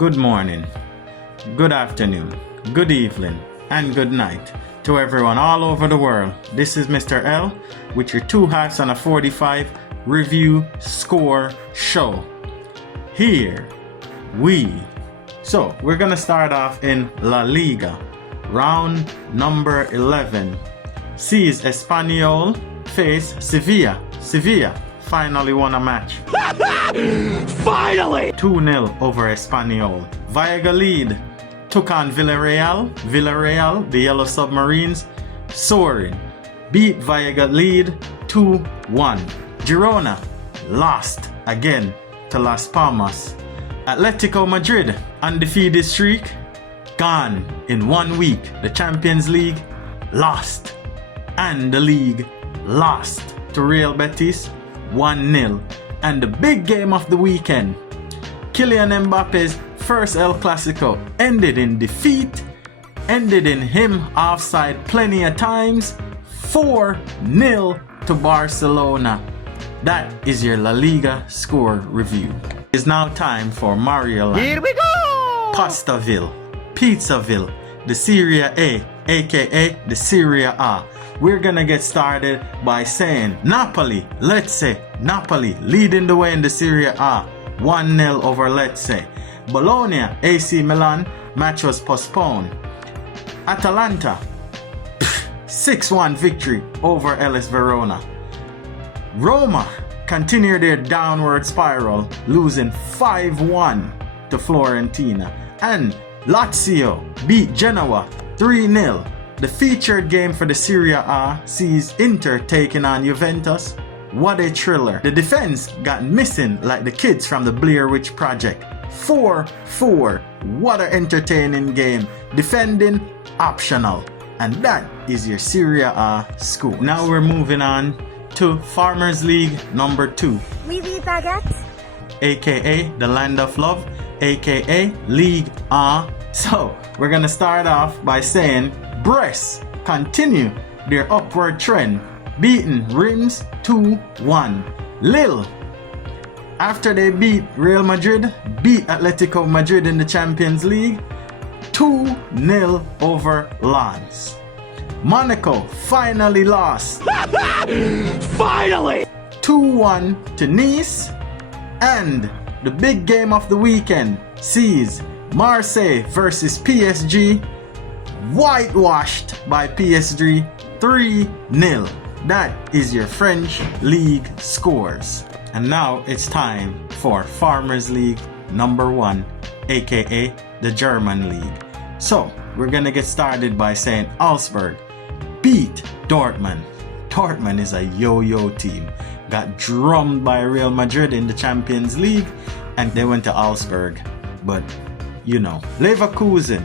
good morning, good afternoon, good evening, and good night to everyone all over the world. This is Mr. L with your 2 halves on a 45 review score show. Here So we're gonna start off in La Liga. Round number 11 sees Espanyol face Sevilla. Sevilla finally won a match. Finally! 2-0 over Espanyol. Valladolid took on Villarreal. Villarreal, the Yellow Submarines, soaring, beat Valladolid 2-1. Girona lost again to Las Palmas. Atletico Madrid, undefeated streak, gone in 1 week. The Champions League lost, and the league lost to Real Betis 1-0. And the big game of the weekend, Kylian Mbappe's first El Clasico, ended in defeat, ended in him offside plenty of times, 4-0 to Barcelona. That is your La Liga score review. It's now time for Mario Land. Here we go! Pastaville, Pizzaville, the Serie A, aka the Serie A. We're gonna get started by saying Napoli, Lecce, Napoli leading the way in the Serie A, 1-0 over Lecce. Bologna, AC Milan, match was postponed. Atalanta, 6-1 victory over Hellas Verona. Roma continue their downward spiral, losing 5-1 to Fiorentina. And Lazio beat Genoa 3-0. The featured game for the Serie A sees Inter taking on Juventus. What a thriller. The defense got missing like the kids from the Blair Witch Project. 4-4. What an entertaining game. Defending optional. And that is your Serie A score. Now we're moving on to Farmers League number 2. Oui, baguette. AKA the Land of Love, AKA League A. So we're gonna start off by saying Brest continue their upward trend, beating Reims 2-1. Lille, after they beat Real Madrid, beat Atletico Madrid in the Champions League 2-0 over Lens. Monaco finally lost Finally! 2-1 to Nice. And the big game of the weekend sees Marseille versus PSG, whitewashed by PSG 3-0. That is your French League scores. And now it's time for Farmers League number 1, aka the German League. So we're gonna get started by saying Augsburg beat Dortmund. Dortmund is a yo-yo team. Got drummed by Real Madrid in the Champions League and they went to Augsburg. But you know, Leverkusen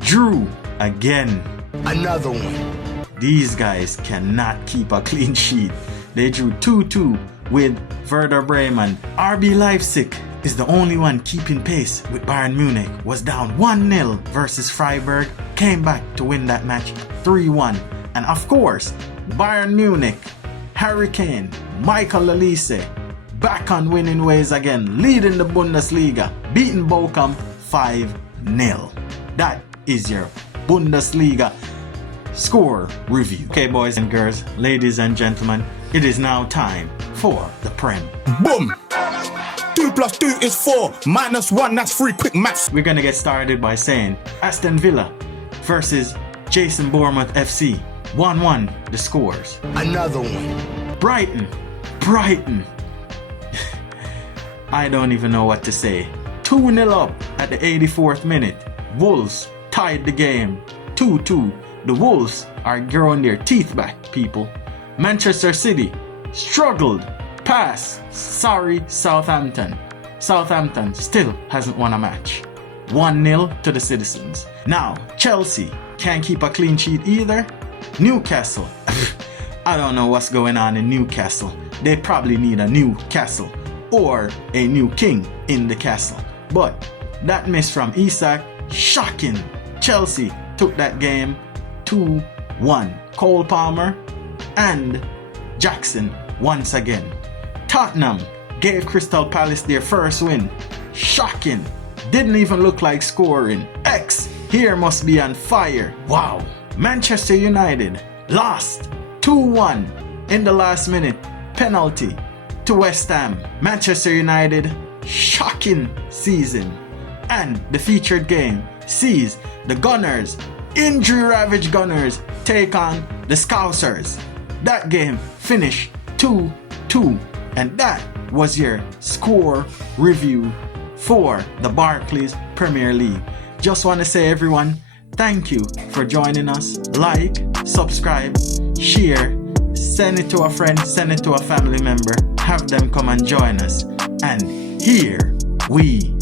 drew again. Another one. These guys cannot keep a clean sheet. They drew 2-2 with Werder Bremen. RB Leipzig is the only one keeping pace with Bayern Munich. Was down 1-0 versus Freiburg. Came back to win that match 3-1. And of course, Bayern Munich, Harry Kane, Michael Olise, back on winning ways again, leading the Bundesliga, beating Bochum 5-0. That is your Bundesliga score review. Okay, boys and girls, ladies and gentlemen, it is now time for the Prem. Boom! 2 + 2 is 4. -1, that's 3 quick maths. We're gonna get started by saying Aston Villa versus Jason Bournemouth FC. 1-1 the scores. Another one. Brighton. I don't even know what to say. 2-0 up at the 84th minute. Wolves tied the game 2-2. The Wolves are growing their teeth back, people. Manchester City struggled past sorry Southampton. Southampton still hasn't won a match. 1-0 to the Citizens. Now, Chelsea can't keep a clean sheet either. Newcastle. I don't know what's going on in Newcastle. They probably need a new castle or a new king in the castle. But that miss from Isak, shocking. Chelsea took that game 2-1. Cole Palmer and Jackson once again. Tottenham gave Crystal Palace their first win. Shocking. didn't even look like scoring. X here must be on fire. Wow. Manchester United lost 2-1 in the last minute penalty to West Ham. Manchester United shocking season, and the featured game sees the Gunners, injury-ravaged Gunners, take on the Scousers. That game finished 2-2, and that was your score review for the Barclays Premier League. Just want to say, everyone, thank you for joining us. Like, subscribe, share, send it to a friend, send it to a family member, have them come and join us. And here we